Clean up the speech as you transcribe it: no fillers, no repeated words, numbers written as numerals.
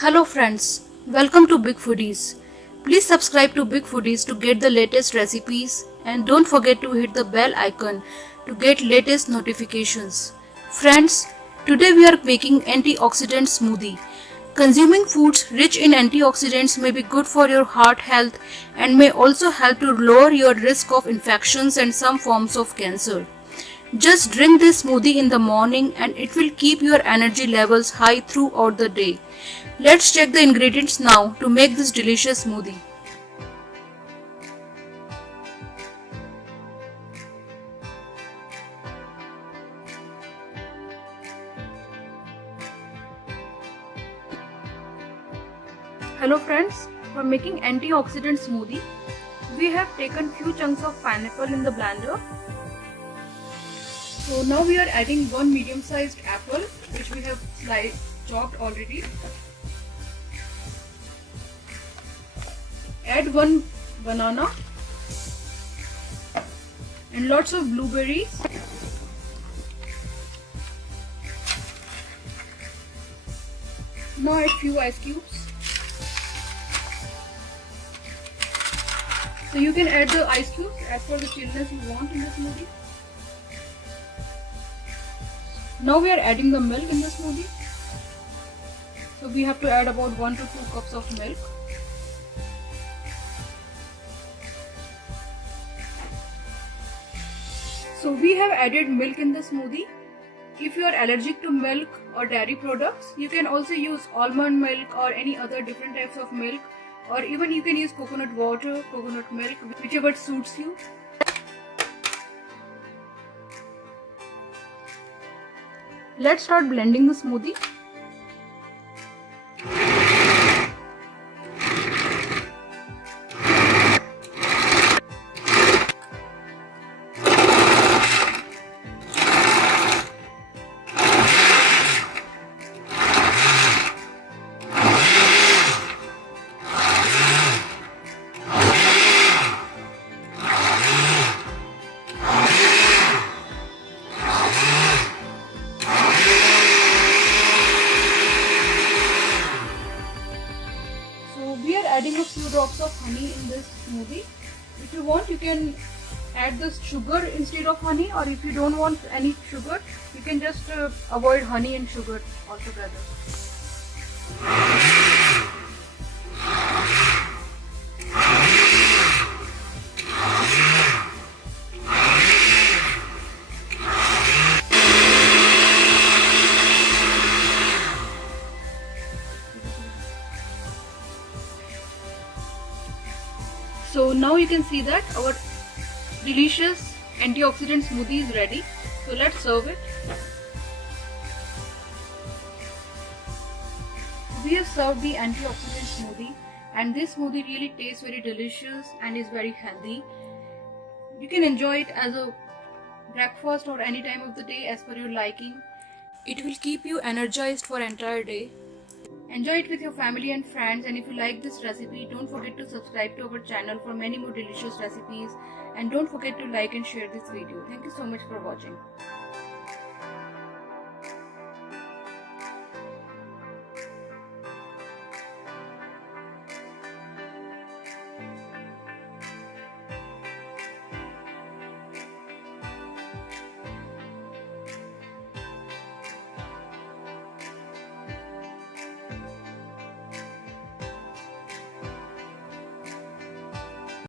Hello friends, welcome to Big Foodies. Please subscribe to Big Foodies to get the latest recipes and don't forget to hit the bell icon to get latest notifications. Friends, today we are making antioxidant smoothie. Consuming foods rich in antioxidants may be good for your heart health and may also help to lower your risk of infections and some forms of cancer. Just drink this smoothie in the morning and it will keep your energy levels high throughout the day. Let's check the ingredients now to make this delicious smoothie. Hello friends, for making antioxidant smoothie, we have taken few chunks of pineapple in the blender. So now we are adding one medium-sized apple which we have chopped already. Add one banana and lots of blueberries. Now add few ice cubes. So you can add the ice cubes as per the chillness you want in the smoothie. Now we are adding the milk in the smoothie. So we have to add about 1 to 2 cups of milk. So we have added milk in the smoothie. If you are allergic to milk or dairy products, you can also use almond milk or any other different types of milk, or even you can use coconut water, coconut milk, whichever suits you. Let's start blending the smoothie. Adding a few drops of honey in this smoothie. If you want, you can add this sugar instead of honey, or if you don't want any sugar, you can just avoid honey and sugar altogether. So now you can see that our delicious antioxidant smoothie is ready. So let's serve it. We have served the antioxidant smoothie, and this smoothie really tastes very delicious and is very healthy. You can enjoy it as a breakfast or any time of the day as per your liking. It will keep you energized for entire day. Enjoy it with your family and friends, and if you like this recipe, don't forget to subscribe to our channel for many more delicious recipes, and don't forget to like and share this video. Thank you so much for watching.